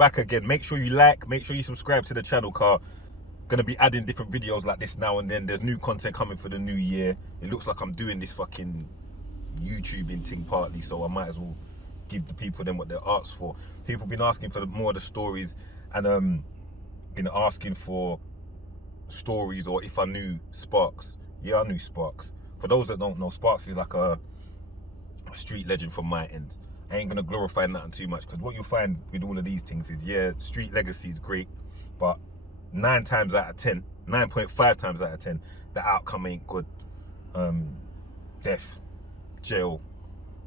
back again. Make sure you like, make sure you subscribe to the channel, car. Gonna be adding different videos like this now and then. There's new content coming for the new year. It looks like I'm doing this fucking YouTubing thing partly, so I might as well give the people them what they're asked for. People been asking for more of the stories, and been asking for stories or if I knew Sparks. Yeah, I knew Sparks. For those that don't know, Sparks is like a street legend from my end. I ain't gonna glorify nothing too much, because what you'll find with all of these things is, yeah, street legacy is great, but 9 times out of 10, 9.5 times out of 10, the outcome ain't good. Death, jail,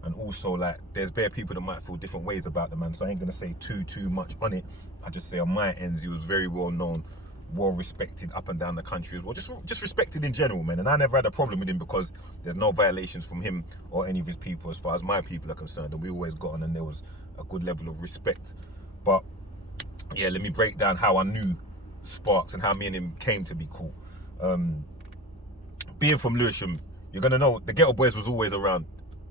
and also like there's bare people that might feel different ways about the man, so I ain't gonna say too much on it. I just say on my ends, he was very well known, well respected up and down the country as well, just respected in general, man. And I never had a problem with him because there's no violations from him or any of his people as far as my people are concerned, and we always got on and there was a good level of respect. But yeah, let me break down how I knew Sparks and how me and him came to be cool. Being from Lewisham, you're gonna know the Ghetto Boys was always around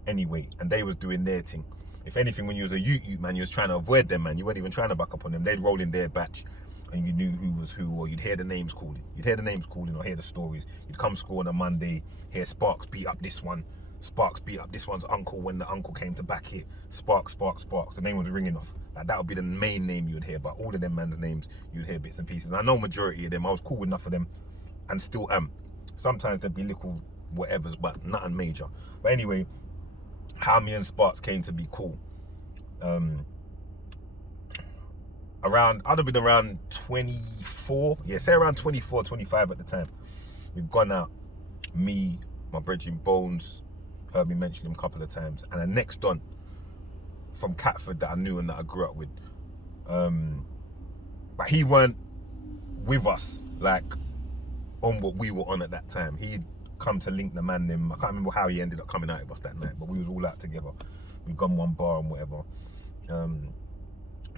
anyway, and they was doing their thing. If anything, when you was a youth man, you was trying to avoid them, man. You weren't even trying to back up on them. They'd roll in their batch and you knew who was who, or you'd hear the names calling. You'd hear the names calling or hear the stories. You'd come school on a Monday, hear Sparks beat up this one, Sparks beat up this one's uncle when the uncle came to back it. Sparks, Sparks, Sparks. The name was ringing off. Like, that would be the main name you would hear, but all of them man's names, you'd hear bits and pieces. And I know majority of them, I was cool with enough of them, and still am. Sometimes there'd be little whatevers, but nothing major. But anyway, how me and Sparks came to be cool. I'd have been around 24, yeah, say around 24, 25 at the time. We've gone out, me, my brethren Bones, heard me mention him a couple of times, and the next don from Catford that I knew and that I grew up with. But he weren't with us, like, on what we were on at that time. He'd come to link the man them. I can't remember how he ended up coming out with us that night, but we was all out together. We've gone one bar and whatever.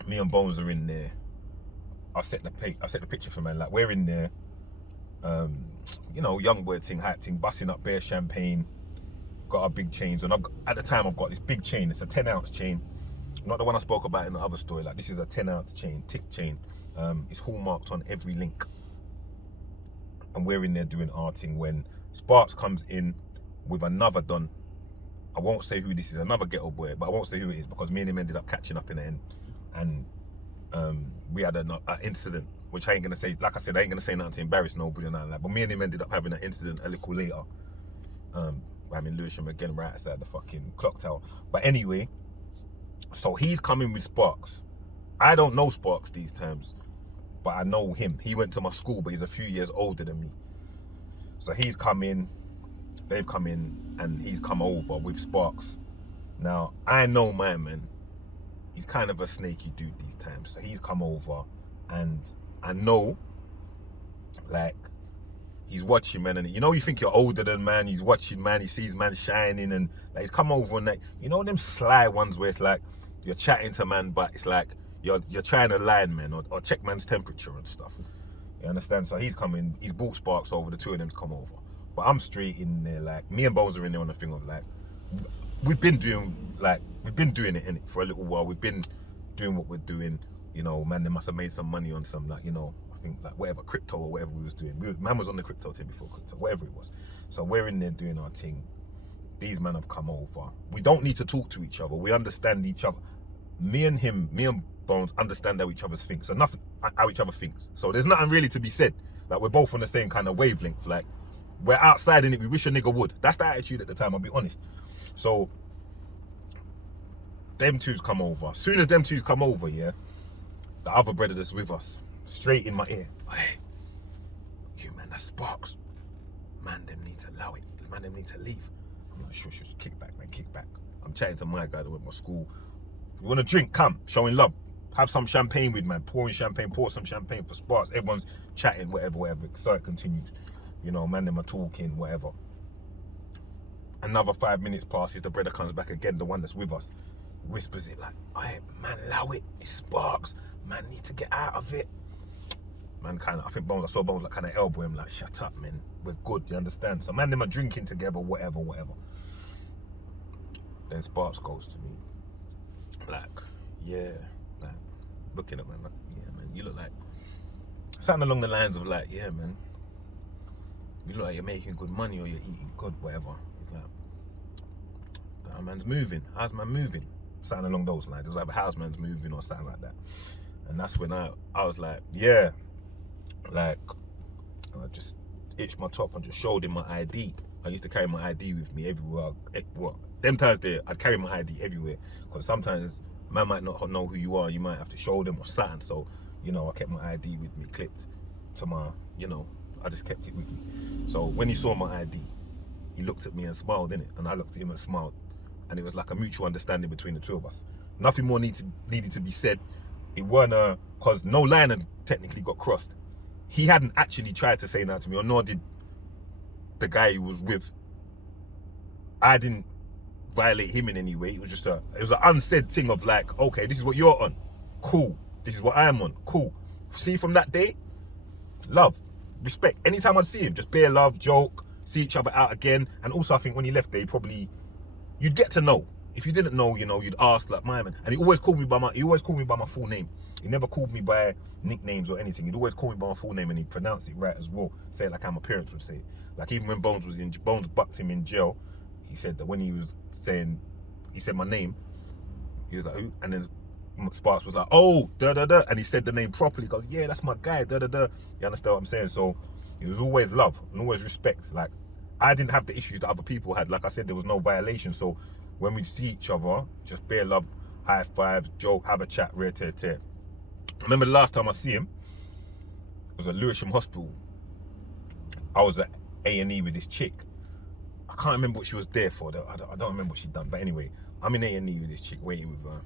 Me and Bones are in there. I set the picture for man. Like, we're in there. You know, young boy thing, hype thing, busting up bare champagne. Got our big chains, and at the time I've got this big chain. It's a 10-ounce chain, not the one I spoke about in the other story. Like, this is a 10-ounce chain, tick chain. It's hallmarked on every link, and we're in there doing our thing when Sparks comes in with another don. I won't say who this is, another Ghetto Boy, but I won't say who it is because me and him ended up catching up in the end, and we had an incident, which I ain't gonna say. Like I said, I ain't gonna say nothing to embarrass nobody or nothing like that. But me and him ended up having an incident a little later. I'm in Lewisham again, right outside the fucking clock tower. But anyway, so he's coming with Sparks. I don't know Sparks these times, but I know him. He went to my school, but he's a few years older than me. So he's come in, they've come in, and he's come over with Sparks. Now, I know my man, he's kind of a snaky dude these times. So he's come over, and I know, like, he's watching, man, and you know, you think you're older than man, he's watching, man, he sees man shining, and like, he's come over and like, you know them sly ones where it's like, you're chatting to man, but it's like, you're trying to line, man, or check man's temperature and stuff. You understand? So he's coming, he's brought Sparks over, the two of them's come over. But I'm straight in there, like, me and Bones are in there on the thing of like, we've been doing it in it for a little while. We've been doing what we're doing, you know, man, they must have made some money on some, like, you know, like whatever, crypto or whatever we was doing. Man was on the crypto thing before crypto, whatever it was. So we're in there doing our thing. These men have come over. We don't need to talk to each other. We understand each other. Me and Bones understand how each other thinks. So nothing, how each other thinks. So there's nothing really to be said. Like, we're both on the same kind of wavelength. Like, we're outside in it. We wish a nigga would. That's the attitude at the time, I'll be honest. So them two's come over. As soon as them two's come over, yeah, the other brother that's with us, straight in my ear, hey, you man, that's Sparks. Man, them need to allow it. Man, them need to leave. I'm like, sure, kick back, man, kick back. I'm chatting to my guy that went to my school. If you want to drink, come, showing love. Have some champagne with, man. Pouring champagne, pour some champagne for Sparks. Everyone's chatting, whatever. So it continues. You know, man, them are talking, whatever. Another 5 minutes passes, the brother comes back again, the one that's with us. Whispers it like, hey, man, allow it. It's Sparks. Man, need to get out of it. Man, kind of, I saw Bones like kind of elbow him, like, shut up, man. We're good, you understand? So, man, them are drinking together, whatever. Then Sparks goes to me, like, yeah, like, looking at me, like, yeah, man, you look like something along the lines of like, yeah, man, you look like you're making good money or you're eating good, whatever. He's like, that man's moving. How's man moving? Something along those lines. It was like, how's man's moving or something like that. And that's when I was like, yeah, like, I just itched my top and just showed him my ID. I used to carry my ID with me everywhere. Well, them times there, I'd carry my ID everywhere. Because sometimes man might not know who you are. You might have to show them or something. So, you know, I kept my ID with me, clipped to my, you know, I just kept it with me. So when he saw my ID, he looked at me and smiled, innit? And I looked at him and smiled. And it was like a mutual understanding between the two of us. Nothing more needed to be said. It weren't because no line had technically got crossed. He hadn't actually tried to say that to me, or nor did the guy he was with. I didn't violate him in any way. It was just it was an unsaid thing of like, okay, this is what you're on, cool. This is what I'm on, cool. See, from that day, love, respect. Anytime I'd see him, just bare love, joke, see each other out again. And also, I think when he left there, you'd get to know. If you didn't know, you know, you'd ask like, my man. And he always called me by my full name. He never called me by nicknames or anything. He'd always call me by my full name, and he'd pronounce it right as well. Say it like how my parents would say it. Like even when Bones bucked him in jail, he said that when he was saying, he said my name, he was like, who? And then Sparks was like, oh, da-da-da. And he said the name properly. He goes, yeah, that's my guy, da-da-da. You understand what I'm saying? So it was always love and always respect. Like, I didn't have the issues that other people had. Like I said, there was no violation. So when we see each other, just bare love, high fives, joke, have a chat, rare tear tear. I remember the last time I see him, it was at Lewisham Hospital. I was at A&E with this chick. I can't remember what she was there for. I don't remember what she'd done. But anyway, I'm in A&E with this chick waiting with her.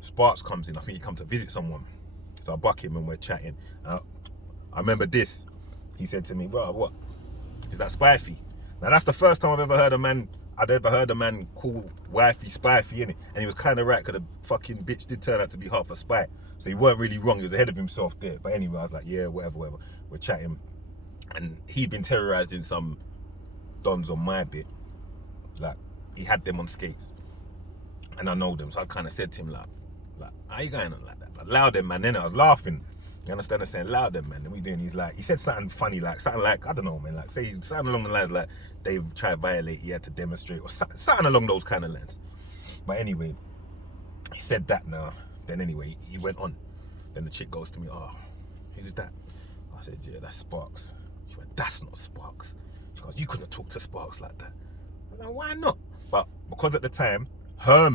Sparks comes in. I think he come to visit someone. So I buck him and we're chatting. I remember this. He said to me, bro, what? Is that Spifey? Now that's the first time I'd ever heard a man call wifey Spifey, innit? And he was kind of right, because the fucking bitch did turn out to be half a spy. So he weren't really wrong. He was ahead of himself there. But anyway, I was like, yeah, whatever. We're chatting. And he'd been terrorizing some dons on my bit. Like, he had them on skates. And I know them. So I kind of said to him, like, how you going on like that? Like, loud them, man. Then I was laughing. You understand? I saying, loud them, man. And we doing, he said something funny, like, something like, I don't know, man. Like, say something along the lines like, they've tried to violate, he had to demonstrate, or something along those kind of lines. But anyway, he said that now. Then anyway, he went on. Then the chick goes to me, oh, who's that? I said, yeah, that's Sparks. She went, that's not Sparks. She goes, you couldn't talk to Sparks like that. I'm like, why not? But because at the time, her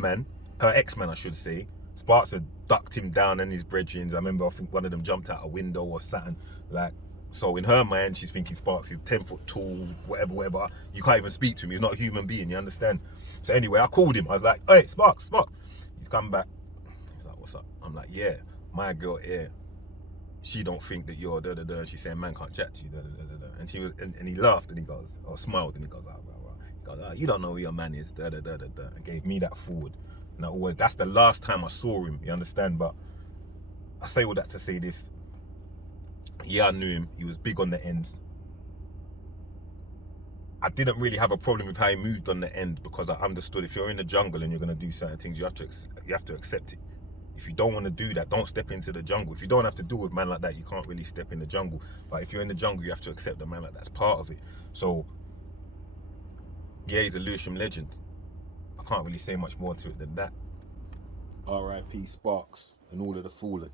ex-man, I should say, Sparks had ducked him down and his brethrens. I remember, I think one of them jumped out a window or something. Like, so in her mind, she's thinking Sparks is 10 foot tall, whatever. You can't even speak to him. He's not a human being, you understand? So anyway, I called him. I was like, hey, Sparks. He's come back. He's like, what's up? I'm like, yeah, my girl here, she don't think that you're da-da-da. And she's saying, man can't chat to you, da-da-da-da. And she was, and he laughed and he goes, or smiled and he goes, he goes, you don't know who your man is, da-da-da-da-da. And gave me that forward. And that's the last time I saw him, you understand? But I say all that to say this. Yeah, I knew him. He was big on the ends. I didn't really have a problem with how he moved on the end, because I understood if you're in the jungle and you're going to do certain things, you have to accept it. If you don't want to do that, don't step into the jungle. If you don't have to deal with man like that, you can't really step in the jungle. But if you're in the jungle, you have to accept the man like that's part of it. So, yeah, he's a Lewisham legend. I can't really say much more to it than that. R.I.P. Sparks and all of the fallen.